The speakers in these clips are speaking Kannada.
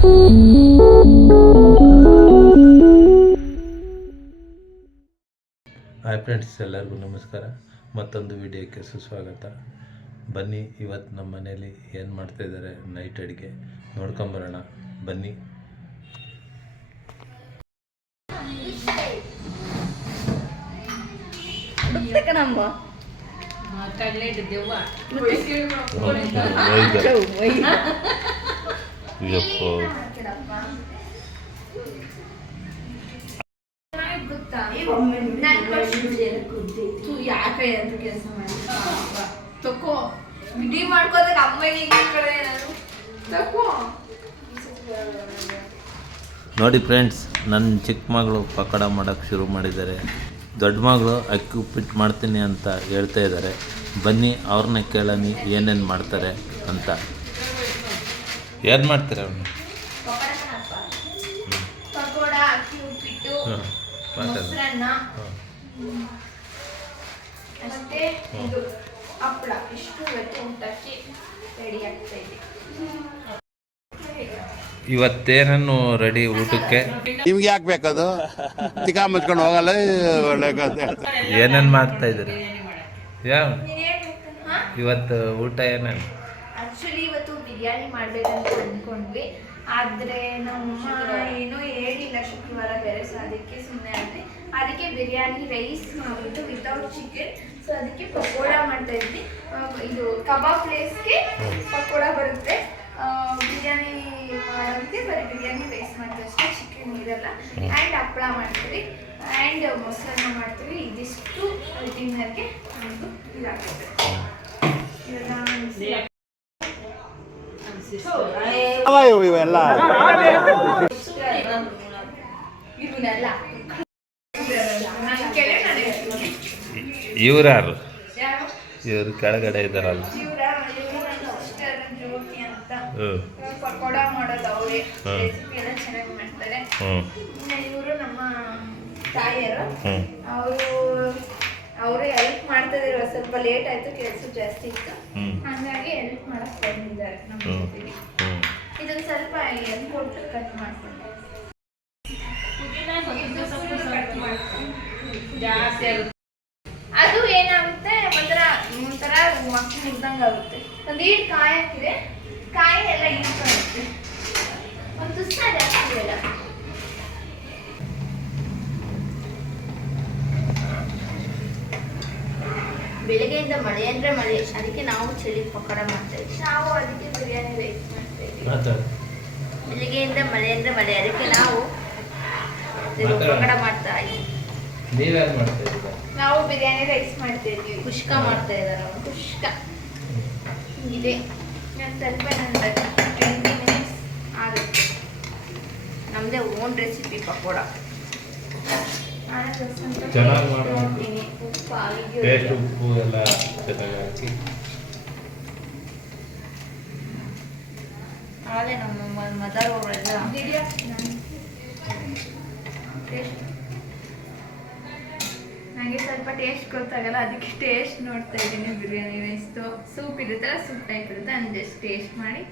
ಹಾಯ್ ಫ್ರೆಂಡ್ಸ್ ಎಲ್ಲರಿಗೂ ನಮಸ್ಕಾರ. ಮತ್ತೊಂದು ವಿಡಿಯೋಕ್ಕೆ ಸುಸ್ವಾಗತ. ಬನ್ನಿ ಇವತ್ತು ನಮ್ಮ ಮನೇಲಿ ಏನು ಮಾಡ್ತಾ ಇದ್ದಾರೆ ನೈಟ್ ಅಡುಗೆ. ನೋಡ್ಕೊಂಬರೋಣ ಬನ್ನಿ. ಕಣಮ್ಮ? ತಕೋ. ಬಿಡಿ ಮಾಡ್ಕೋದಾಗ ಕಡೆ ತಕೋ. ನೋಡಿ ಫ್ರೆಂಡ್ಸ್ ನನ್ನ ಚಿಕ್ಕ ಮಗಳು ಪಕೋಡ ಮಾಡೋಕ್ಕೆ ಶುರು ಮಾಡಿದ್ದಾರೆ. ದೊಡ್ಡ ಮಗಳು ಅಕ್ಕಿ ಉಪ್ಪಿಟ್ಟು ಮಾಡ್ತೀನಿ ಅಂತ ಹೇಳ್ತಾ ಇದ್ದಾರೆ. ಬನ್ನಿ ಅವ್ರನ್ನ ಕೇಳನಿ ಏನೇನು ಮಾಡ್ತಾರೆ ಅಂತ ಏನು ಮಾಡ್ತಾರೆ ಅವ್ರನ್ನ ಪಕೋಡ ಅಕ್ಕಿ ಉಪ್ಪಿಟ್ಟು ಹಾಂ ಮಾತಾಡು ಮೊಸರನ್ನ ಹಾಂ ಮಾಡ್ತೀರ ಅವನು? ಹಪ್ಪಳ. ಇಷ್ಟು ಇವತ್ತು ಊಟಕ್ಕೆ ರೆಡಿ ಆಗ್ತಾ ಇದೆ. ಇವತ್ತೇನನ್ನು ರೆಡಿ ಊಟಕ್ಕೆ? ನಿಮ್ಗೆ ಯಾಕೆ ಬೇಕದು? ತಿಕಾ ಮುಚ್ಕೊಂಡು ಹೋಗಲ್ಲ. ಏನೇನು ಮಾಡ್ತಾ ಇದ್ದೀರಿ? ಯಾವ? ಇವತ್ತು ಊಟ ಏನೇನು? ಬಿರಿಯಾನಿ ಮಾಡಬೇಕಂತ ಅಂದ್ಕೊಂಡ್ವಿ. ಆದ್ರೆ ನಮ್ಮ ಏನೂ ಹೇಳಿಲ್ಲ ಶುಕ್ರವಾರ ಬೇರೆ ಸೊ ಅದಕ್ಕೆ ಸುಮ್ಮನೆ ಆದ್ವಿ. ಅದಕ್ಕೆ ಬಿರಿಯಾನಿ ರೈಸ್ ಮಾಡಿಬಿಟ್ಟು ವಿತೌಟ್ ಚಿಕನ್ ಸೊ ಅದಕ್ಕೆ ಪಕೋಡ ಮಾಡ್ತಾ ಇದ್ವಿ. ಇದು ಕಬಾಬ್ ಪ್ಲೇಸ್ಗೆ ಪಕೋಡ ಬರುತ್ತೆ. ಬಿರಿಯಾನಿ ಮಾಡೋದಕ್ಕೆ ಬರೀ ಬಿರಿಯಾನಿ ರೈಸ್ ಮಾಡ್ತೀವಿ ಅಷ್ಟೇ ಚಿಕನ್ ಇರಲ್ಲ. ಆ್ಯಂಡ್ ಹಪ್ಪಳ ಮಾಡ್ತೀವಿ. ಆ್ಯಂಡ್ ಮೊಸರನ್ನ ಮಾಡ್ತೀವಿ. ಇದಿಷ್ಟು ಡಿನ್ನರ್ಗೆ ನಮ್ಮದು ಇದಾಗುತ್ತೆ ಇವೆಲ್ಲ ಯಾವ ಇವು ಇವೆಲ್ಲ ಇರ್ತೀನಿ. ಇವ್ರು ಯಾರು ಯಾರು? ಇವ್ರು ಕೆಳಗಡೆ ಇದ್ದಾರಲ್ಲ ಹ್ಮ್ ಹ್ಮ್ ಹ್ಞೂ ಹ್ಮ್. ಹ್ಞೂ ಹ್ಞೂ ಅವರು ಹೆಲ್ಪ್ ಮಾಡ್ತಾ ಇದ್ರು ಸ್ವಲ್ಪ ಲೇಟ್ ಆಯ್ತು ಕೆಲಸ ಜಾಸ್ತಿ ಇತ್ತು. ಹಂಗಾಗಿ ಹೆಲ್ಪ್ ಮಾಡಕ್ ಬಂದಿದ್ದಾರೆ ನಮ್ಮ ಇದೊಂದು ಜೊತೆಗೆ. ಸ್ವಲ್ಪ ಹೆಲ್ಪ್ ಕೊಟ್ಟು ಕಟ್ ಮಾಡ್ಕೊಂಡು ಅದು ಏನಾಗುತ್ತೆ ಒಂಥರ ಒಂಥರ ಮಕ್ಕಳು ಇದ್ದಂಗೆ ಆಗುತ್ತೆ. ಒಂದು ಈಟ್ ಕಾಯಿ ಹಾಕಿದೆ ಕಾಯಿ ಎಲ್ಲ ಇಟ್ಕೊಳ್ಳುತ್ತೆ. ಒಂದು ತುಷ್ಟ ಜಾಸ್ತಿ ಇಲ್ಲ ಬೆಳಗ್ಗೆಯಿಂದ ಮಳೆ ಅಂದ್ರೆ ಮಳೆ. ಅದಕ್ಕೆ ನಾವು ಚಳಿ ಪಕೋಡ ಮಾಡ್ತಾ ಇದ್ವಿ ನಾವು ಅದಕ್ಕೆ ಬಿರಿಯಾನಿ ವೇಸ್ಟ್ ಮಾಡ್ತಾ ಇದ್ದೀವಿ ಮಾತಾಡು ಬೆಳಗ್ಗೆಯಿಂದ ಮಳೆ ಅಂದ್ರೆ ಮಳೆ. ಅದಕ್ಕೆ ನಾವು. ಪಕೋಡ ಮಾಡ್ತಾ ಇದ್ದೀರಾ? ನಾವು ಬಿರಿಯಾನಿ ರೈಸ್ ಮಾಡ್ತಾ ಇದ್ದೀವಿ. ಕುಷ್ಕ ಮಾಡ್ತಾ ಇದಾರೆ ಖುಷ್ಕ ಕುಷ್ಕ ಇದೆ. ನಾನು ಸ್ವಲ್ಪ ಟ್ವೆಂಟಿ ಮಿನಿಟ್ಸ್ ಆಗುತ್ತೆ. ನಮ್ದೇ ಓನ್ ರೆಸಿಪಿ ಪಕೋಡ. ಚೆನ್ನಾಗ್ ಮಾಡಿ ಟೇಸ್ಟ್. ಉಪ್ಪು ಎಲ್ಲ ಚೆನ್ನಾಗಿ ಹಾಕಿ. ನನಗೆ ಸ್ವಲ್ಪ ಟೇಸ್ಟ್ ಗೊತ್ತಾಗಲ್ಲ ಅದಕ್ಕೆ ಟೇಸ್ಟ್ ನೋಡ್ತಾ ಇದ್ದೀನಿ ಬಿರಿಯಾನಿ ರೈಸ್ದು ಸೂಪ್ ಇರುತ್ತಲ್ಲ ಸೂಪ್ ಟೈಪ್ ಇರುತ್ತೆ ನಾನು ಜಸ್ಟ್ ಟೇಸ್ಟ್ ಮಾಡಿ.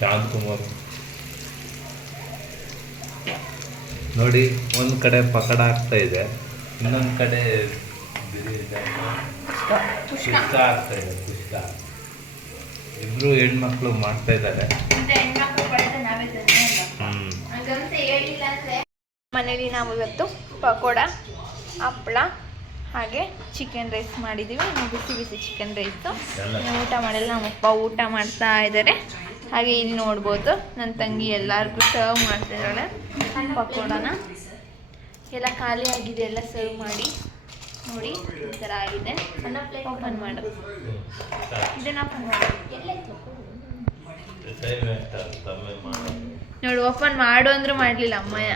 ಶಾಂತ್ ಕುಮಾರ್. ನೋಡಿ ಒಂದು ಕಡೆ ಪಕಡ ಆಗ್ತಾ ಇದೆ. ಇನ್ನೊಂದು ಕಡೆ ಕುಷ್ಕ ಆಗ್ತಾ ಇದೆ ಇಬ್ರು ಹೆಣ್ಮಕ್ಳು ಮಾಡ್ತಾ ಇದ್ದಾರೆ. ಮನೇಲಿ ನಾವು ಇವತ್ತು ಪಕೋಡ ಹಪ್ಪಳ ಹಾಗೆ ಚಿಕನ್ ರೈಸ್ ಮಾಡಿದ್ದೀವಿ ಬಿಸಿ ಬಿಸಿ ಚಿಕನ್ ರೈಸು ಊಟ ಮಾಡಲ್ಲ ನಮ್ಮಪ್ಪ ಊಟ ಮಾಡ್ತಾ ಇದ್ದಾರೆ. ಹಾಗೆ ಇಲ್ಲಿ ನೋಡ್ಬೋದು ನನ್ನ ತಂಗಿ ಎಲ್ಲರಿಗೂ ಸರ್ವ್ ಮಾಡ್ತಿದ್ದಾಳೆ. ಪಕೋಡನ. ಎಲ್ಲ ಖಾಲಿ ಆಗಿದೆ ಎಲ್ಲ ಸರ್ವ್ ಮಾಡಿ. ನೋಡಿ ಈ ಥರ ಆಗಿದೆ. ಓಪನ್ ಮಾಡು. ಇದನ್ನ ಓಪನ್ ಮಾಡು. ನೋಡು ಓಪನ್ ಮಾಡು ಅಂದ್ರೂ ಮಾಡಲಿಲ್ಲ ಅಮ್ಮಯ್ಯ.